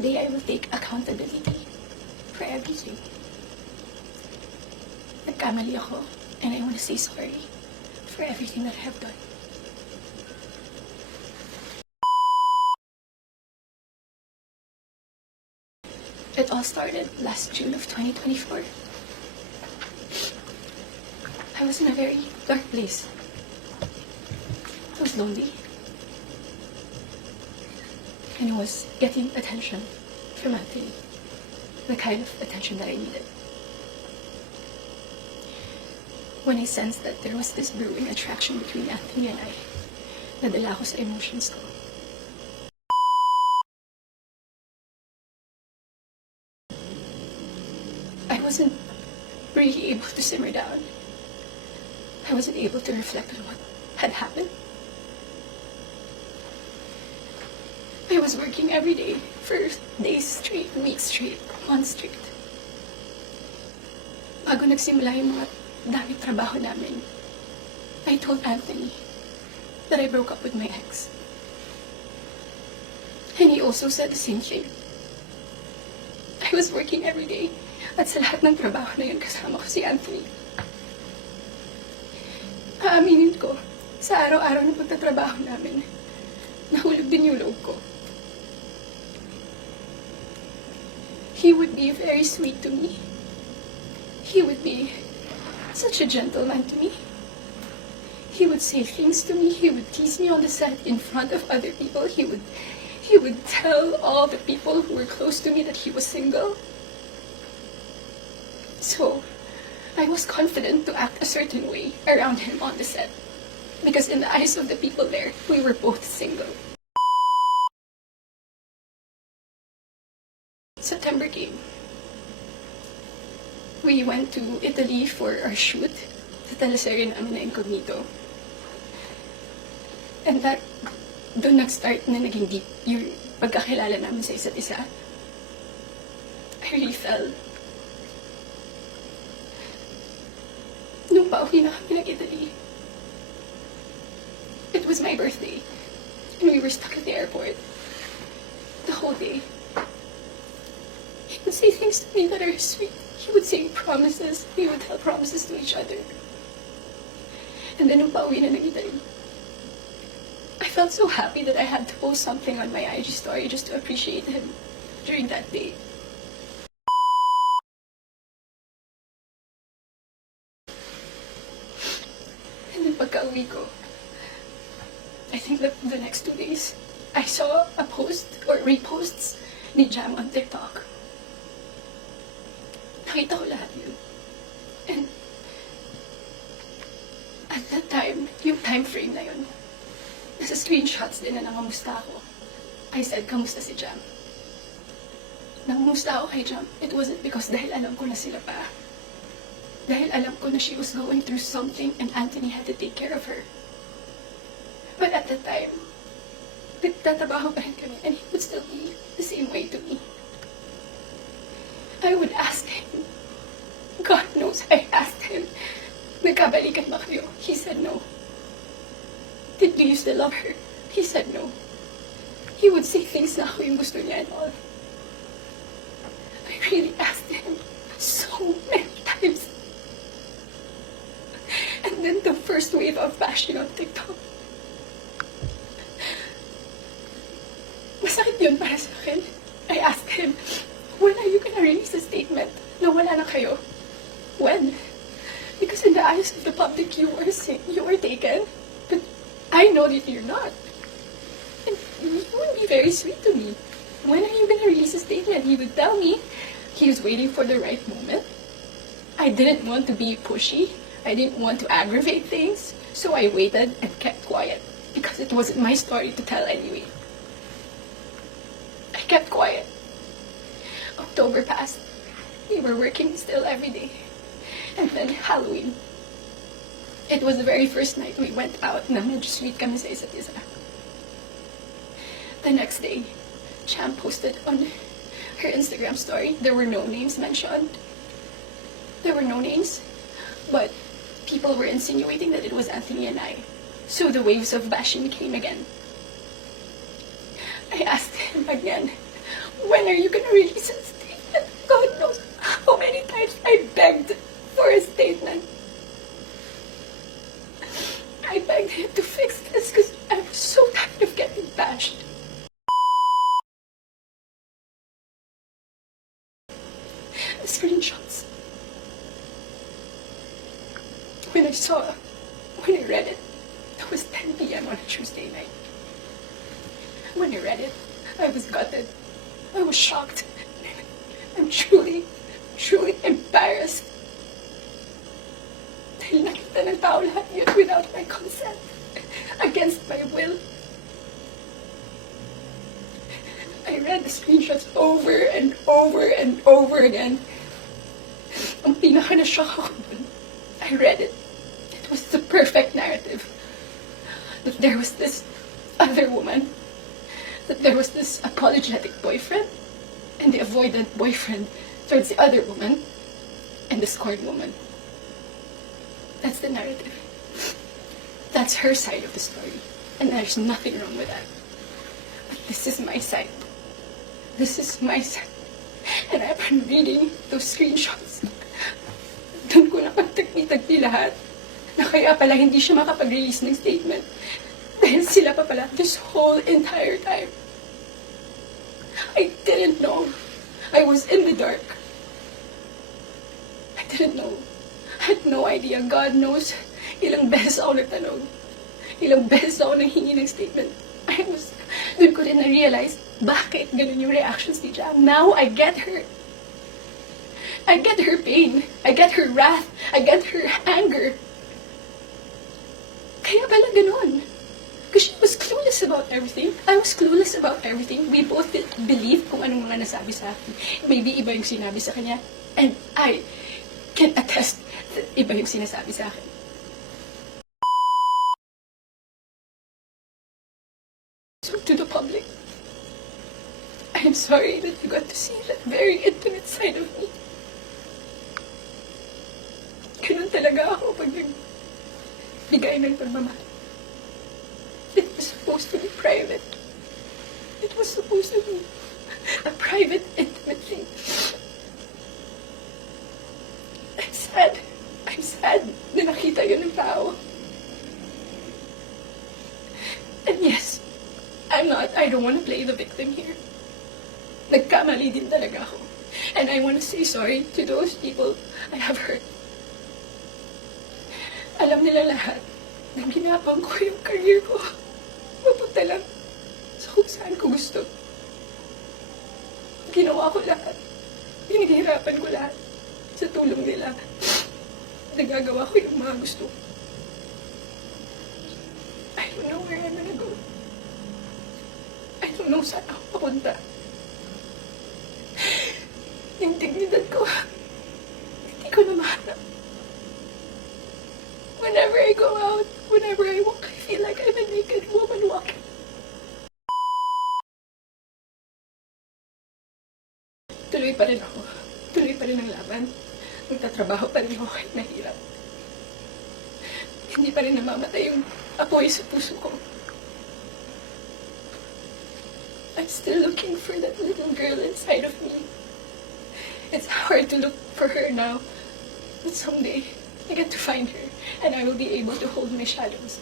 day I will take accountability for everything. Nagkamali ako, and I want to say sorry for everything that I have done. It all started last June of 2024. I was in a very dark place. I was lonely. And I was getting attention from Anthony. The kind of attention that I needed. When I sensed that there was this brewing attraction between Anthony and I, nadala ko sa emotions ko. I wasn't really able to simmer down. I wasn't able to reflect on what had happened. I was working every day for days straight, weeks straight, months straight. Bago nagsimula yung mga daming trabaho namin, I told Anthony that I broke up with my ex. And he also said the same thing. I was working every day, at sa lahat ng trabaho na yun kasama ko si Anthony. Aaminin ko, sa araw-araw ng pagtatrabaho namin, nahulog din yung loob ko. He would be very sweet to me. He would be such a gentleman to me. He would say things to me. He would tease me on the set in front of other people. He would tell all the people who were close to me that he was single. So, I was confident to act a certain way around him on the set. Because in the eyes of the people there, we were both single. September came. We went to Italy for our shoot. Sa teleserye namin na Incognito. And doon nag-start na naging deep yung pagkakilala namin sa isa't isa. I really fell. Nung pauwi na kami nag-Italy, it was my birthday. And we were stuck at the airport the whole day. He would say things to me that are sweet. He would say promises. We would tell promises to each other. And then nung pauwi na ng Italy, I felt so happy that I had to post something on my IG story just to appreciate him during that day. And then pagka-uwi ko, I think that the next 2 days, I saw a post or reposts ni Jam on TikTok. Nakita ko lahat yun. And at that time, yung time frame na yun, nasa screenshots din na nangamusta ako. I said, kamusta si Jam? Nangamusta ako kay Jam. It wasn't because dahil alam ko na sila pa. Dahil alam ko na she was going through something and Anthony had to take care of her. But at that time, nagtatrabaho pa rin kami and he would still be the same way to me. I would ask him, God knows I asked him, nagkabalikan ba kayo? He said no. Do you still love her? He said no. He would say things na ako yung gusto niya and all. I really asked him so many times. And then the first wave of bashing on TikTok. Masakit yun para sa akin. I asked him, when are you gonna release a statement na wala na kayo? When? Because in the eyes of the public, you were taken. But I know that you're not. And you would be very sweet to me. When are you gonna release a statement? He would tell me he was waiting for the right moment. I didn't want to be pushy. I didn't want to aggravate things. So I waited and kept quiet. Because it wasn't my story to tell anyway. I kept quiet. October passed. We were working still every day. And then Halloween. It was the very first night we went out na medyo sweet kami sa isa't isa. The next day, Cham posted on her Instagram story. There were no names mentioned. There were no names. But people were insinuating that it was Anthony and I. So the waves of bashing came again. I asked him again, When are you gonna release a statement? God knows how many times I begged for a statement. I begged him to fix this because I was so tired of getting bashed. The screenshots. When I read it, it was 10 p.m. on a Tuesday night. When I read it, I was gutted. I was shocked. I'm truly embarrassed. Dahil nakita ng tao lahat yun without my consent. Against my will. I read the screenshots over and over and over again. Ang pinaka-na-shock ako dun, I read it. It was the perfect narrative. That there was this other woman. That there was this apologetic boyfriend. And the avoidant boyfriend towards the other woman. And the scorned woman. That's the narrative. That's her side of the story. And there's nothing wrong with that. But this is my side. This is my side. And I've been reading those screenshots. Doon ko napagtagpi-tagpi lahat. Na kaya pala hindi siya makapag-release ng statement. Dahil sila pa pala this whole entire time. I didn't know. I was in the dark. I didn't know. I had no idea. God knows. Ilang beses ako nagtanong. Ilang beses ako nanghingi ng statement. Doon ko rin na-realize, bakit ganun yung reactions ni Jam. Now, I get her. I get her pain. I get her wrath. I get her anger. Kaya pala ganun. Because she was clueless about everything. I was clueless about everything. We both didn't believe kung anong mga nasabi sa akin. Maybe iba yung sinabi sa kanya. And I can attest that iba yung sinasabi sa akin. So to the public, I am sorry that you got to see that very intimate side of me. Ganun talaga ako pag nagbigay ng pagmamahal. It was supposed to be private. It was supposed to be a private, intimate thing. I'm sad. I'm sad na nakita yun ng tao. And yes, I don't want to play the victim here. Nagkamali din talaga ako. And I want to say sorry to those people I have hurt. Alam nila lahat na ginapang ko yung career ko. Mapunta lang sa kung saan ko gusto. Ginawa ko lahat. Pinaghirapan ko lahat sa tulong nila. Nagagawa ko yung mga gusto. I don't know where I'm gonna go. I don't know saan ako papunta. Yung dignidad ko, hindi ko na mahanap. Whenever I go out, whenever I walk, I feel like I'm a naked woman walking. Tuloy pa rin ako. Tuloy pa rin ang laban. Magtatrabaho pa rin ako kahit mahirap. Hindi pa rin namamatay yung apoy sa puso ko. I'm still looking for that little girl inside of me. It's hard to look for her now, but someday I get to find her and I will be able to hold my shadows.